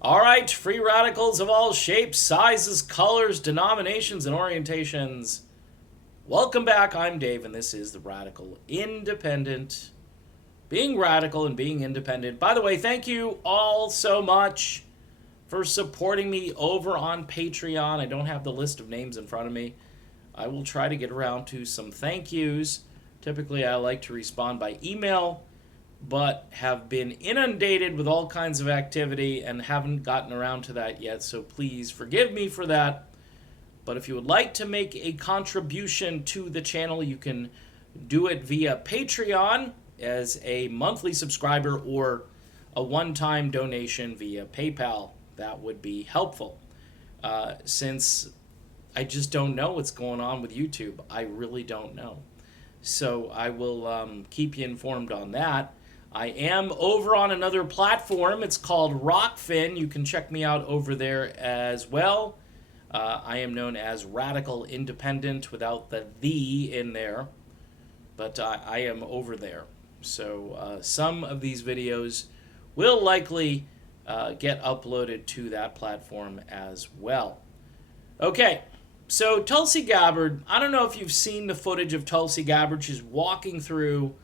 All right, free radicals of all shapes, sizes, colors, denominations, and orientations. Welcome back. I'm Dave, and this is the Radical Independent. Being radical and being independent. By the way, thank you all so much for supporting me over on Patreon. I don't have the list of names in front of me. I will try to get around to some thank yous. Typically, I like to respond by email, but have been inundated with all kinds of activity and haven't gotten around to that yet, so please forgive me for that. But if you would like to make a contribution to the channel, you can do it via Patreon as a monthly subscriber or a one-time donation via PayPal. That would be helpful. Since I just don't know what's going on with YouTube. I really don't know. So I will keep you informed on that. I am over on another platform. It's called Rockfin. You can check me out over there as well. I am known as Radical Independent without the "the" in there. But I am over there. So some of these videos will likely get uploaded to that platform as well. Okay, so Tulsi Gabbard, I don't know if you've seen the footage of Tulsi Gabbard. She's walking through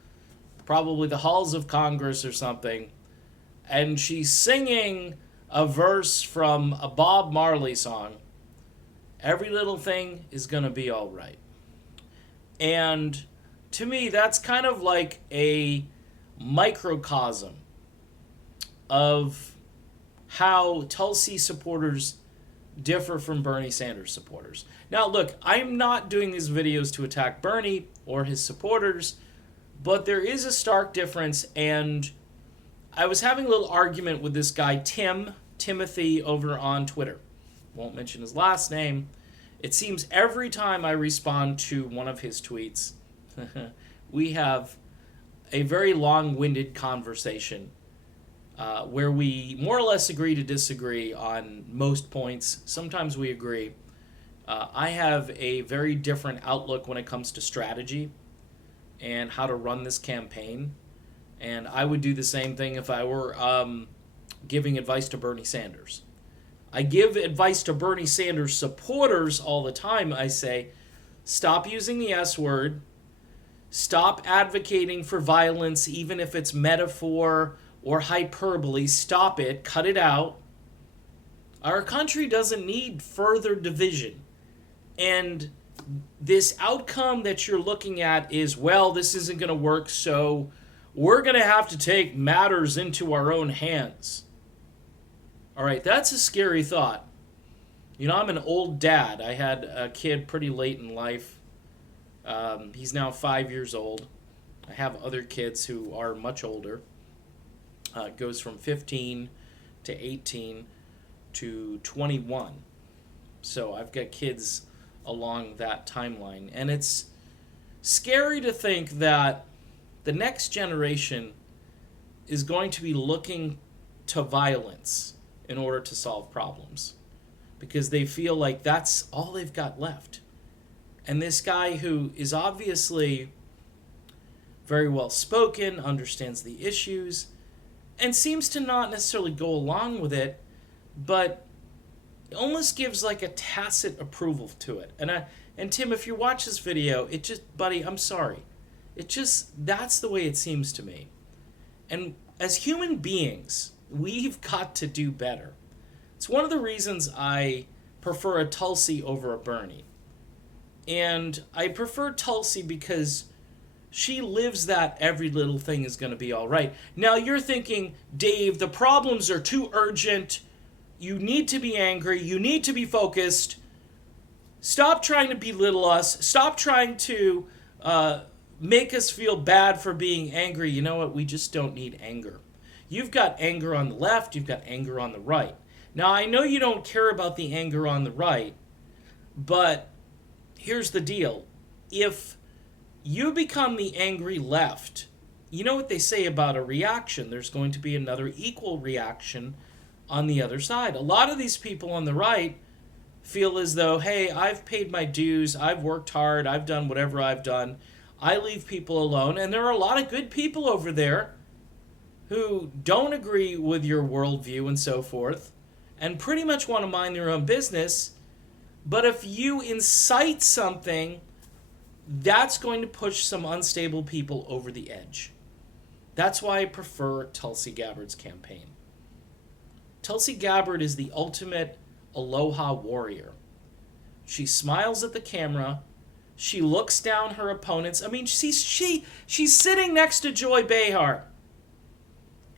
probably the halls of Congress or something, and she's singing a verse from a Bob Marley song. Every little thing is going to be all right. And to me, that's kind of like a microcosm of how Tulsi supporters differ from Bernie Sanders supporters. Now, look, I'm not doing these videos to attack Bernie or his supporters, but there is a stark difference, and I was having a little argument with this guy, Timothy, over on Twitter. Won't mention his last name. It seems every time I respond to one of his tweets, we have a very long-winded conversation where we more or less agree to disagree on most points. Sometimes we agree. I have a very different outlook when it comes to strategy and how to run this campaign. And I would do the same thing if I were giving advice to Bernie Sanders. I give advice to Bernie Sanders supporters all the time. I say, stop using the S word. Stop advocating for violence, even if it's metaphor or hyperbole. Stop it. Cut it out. Our country doesn't need further division. And this outcome that you're looking at is, well, this isn't going to work, so we're going to have to take matters into our own hands. All right, that's a scary thought. You know, I'm an old dad. I had a kid pretty late in life. He's now 5 years old. I have other kids who are much older. It goes from 15 to 18 to 21. So I've got kids along that timeline. And it's scary to think that the next generation is going to be looking to violence in order to solve problems, because they feel like that's all they've got left. And this guy, who is obviously very well spoken, understands the issues, and seems to not necessarily go along with it, but almost gives like a tacit approval to it. And Tim, if you watch this video, it just, buddy, I'm sorry. It just, that's the way it seems to me. And as human beings, we've got to do better. It's one of the reasons I prefer a Tulsi over a Bernie. And I prefer Tulsi because she lives that every little thing is going to be all right. Now you're thinking, Dave, the problems are too urgent. You need to be angry. You need to be focused. Stop trying to belittle us. Stop trying to make us feel bad for being angry. You know what? We just don't need anger. You've got anger on the left. You've got anger on the right. Now, I know you don't care about the anger on the right, but here's the deal. If you become the angry left, you know what they say about a reaction. There's going to be another equal reaction on the other side. A lot of these people on the right feel as though, hey, I've paid my dues, I've worked hard, I've done whatever I've done, I leave people alone. And there are a lot of good people over there who don't agree with your worldview and so forth, and pretty much want to mind their own business. But if you incite something, that's going to push some unstable people over the edge. That's why I prefer Tulsi Gabbard's campaign. Tulsi Gabbard is the ultimate aloha warrior. She smiles at the camera. She looks down her opponents. I mean, she's sitting next to Joy Behar.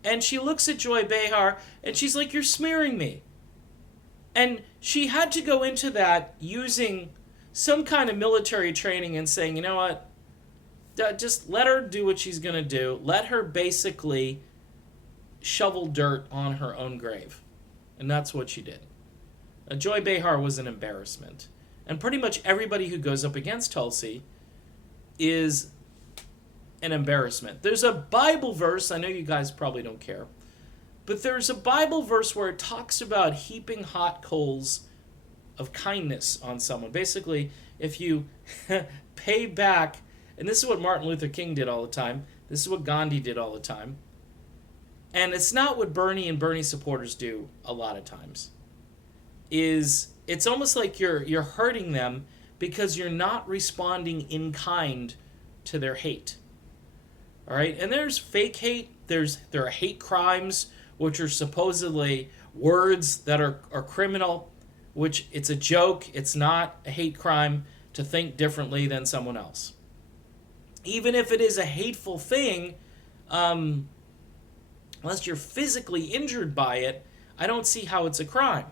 And she looks at Joy Behar and she's like, "You're smearing me." And she had to go into that using some kind of military training and saying, you know what? Just let her do what she's going to do. Let her basically shovel dirt on her own grave. And that's what she did. Joy Behar was an embarrassment. And pretty much everybody who goes up against Tulsi is an embarrassment. There's a Bible verse, I know you guys probably don't care, but there's a Bible verse where it talks about heaping hot coals of kindness on someone. Basically, if you pay back, and this is what Martin Luther King did all the time, this is what Gandhi did all the time, and it's not what Bernie and Bernie supporters do a lot of times, it's almost like you're hurting them because you're not responding in kind to their hate. All right? And there's fake hate, there are hate crimes, which are supposedly words that are criminal, which it's a joke, it's not a hate crime to think differently than someone else. Even if it is a hateful thing, unless you're physically injured by it, I don't see how it's a crime.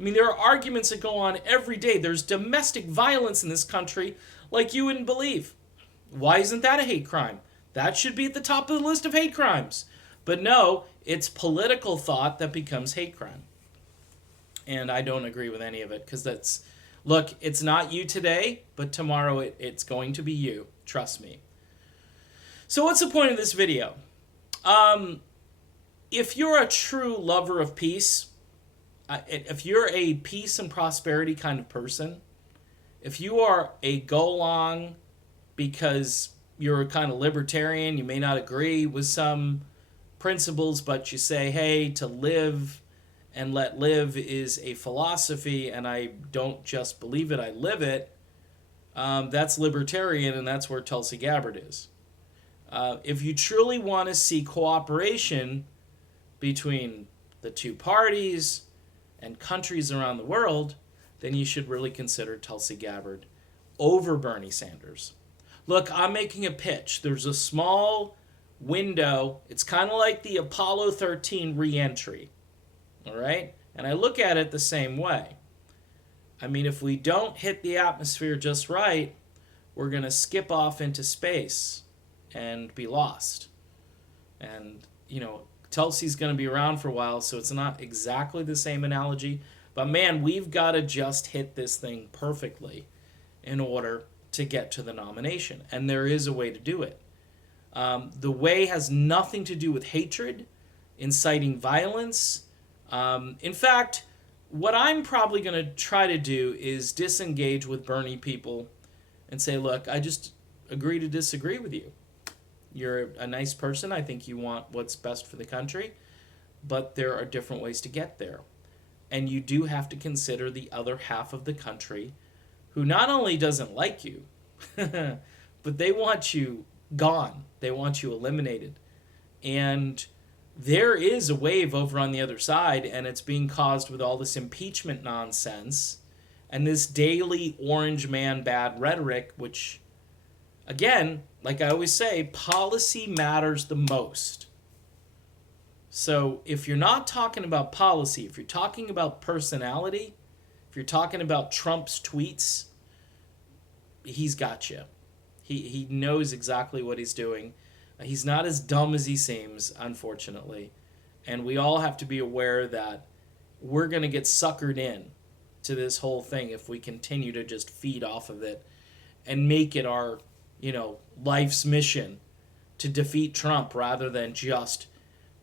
I mean, there are arguments that go on every day. There's domestic violence in this country like you wouldn't believe. Why isn't that a hate crime? That should be at the top of the list of hate crimes. But no, it's political thought that becomes hate crime. And I don't agree with any of it because look, it's not you today, but tomorrow it's going to be you. Trust me. So what's the point of this video? If you're a true lover of peace, if you're a peace and prosperity kind of person, if you are a go-along because you're kind of libertarian, you may not agree with some principles, but you say, hey, to live and let live is a philosophy, and I don't just believe it, I live it, that's libertarian, and that's where Tulsi Gabbard is. If you truly want to see cooperation between the two parties and countries around the world, then you should really consider Tulsi Gabbard over Bernie Sanders. Look, I'm making a pitch. There's a small window. It's kind of like the Apollo 13 re-entry. All right? And I look at it the same way. I mean, if we don't hit the atmosphere just right, we're going to skip off into space and be lost. And, you know, Tulsi's going to be around for a while, so it's not exactly the same analogy. But man, we've got to just hit this thing perfectly in order to get to the nomination. And there is a way to do it. The way has nothing to do with hatred, inciting violence. In fact, what I'm probably going to try to do is disengage with Bernie people and say, look, I just agree to disagree with you. You're a nice person. I think you want what's best for the country. But there are different ways to get there. And you do have to consider the other half of the country who not only doesn't like you, but they want you gone. They want you eliminated. And there is a wave over on the other side, and it's being caused with all this impeachment nonsense and this daily orange man bad rhetoric, which, again, like I always say, policy matters the most. So if you're not talking about policy, if you're talking about personality, if you're talking about Trump's tweets, he's got you. He knows exactly what he's doing. He's not as dumb as he seems, unfortunately. And we all have to be aware that we're going to get suckered in to this whole thing if we continue to just feed off of it and make it our, life's mission to defeat Trump rather than just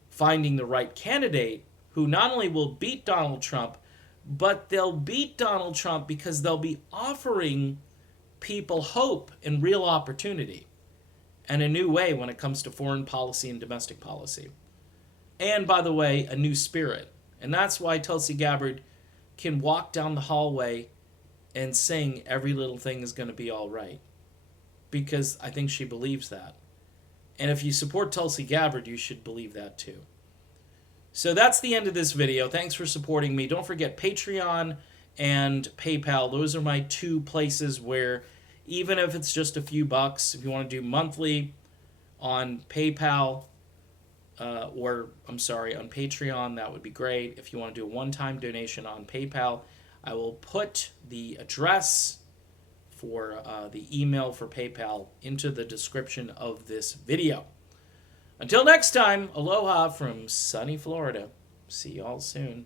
finding the right candidate who not only will beat Donald Trump, but they'll beat Donald Trump because they'll be offering people hope and real opportunity and a new way when it comes to foreign policy and domestic policy. And by the way, a new spirit. And that's why Tulsi Gabbard can walk down the hallway and sing "Every Little Thing Is Gonna Be All Right," because I think she believes that. And if you support Tulsi Gabbard, you should believe that too. So that's the end of this video. Thanks for supporting me. Don't forget Patreon and PayPal. Those are my two places where, even if it's just a few bucks, if you want to do monthly on PayPal, on Patreon, that would be great. If you want to do a one-time donation on PayPal, I will put the address for the email for PayPal into the description of this video. Until next time, aloha from sunny Florida. See y'all soon.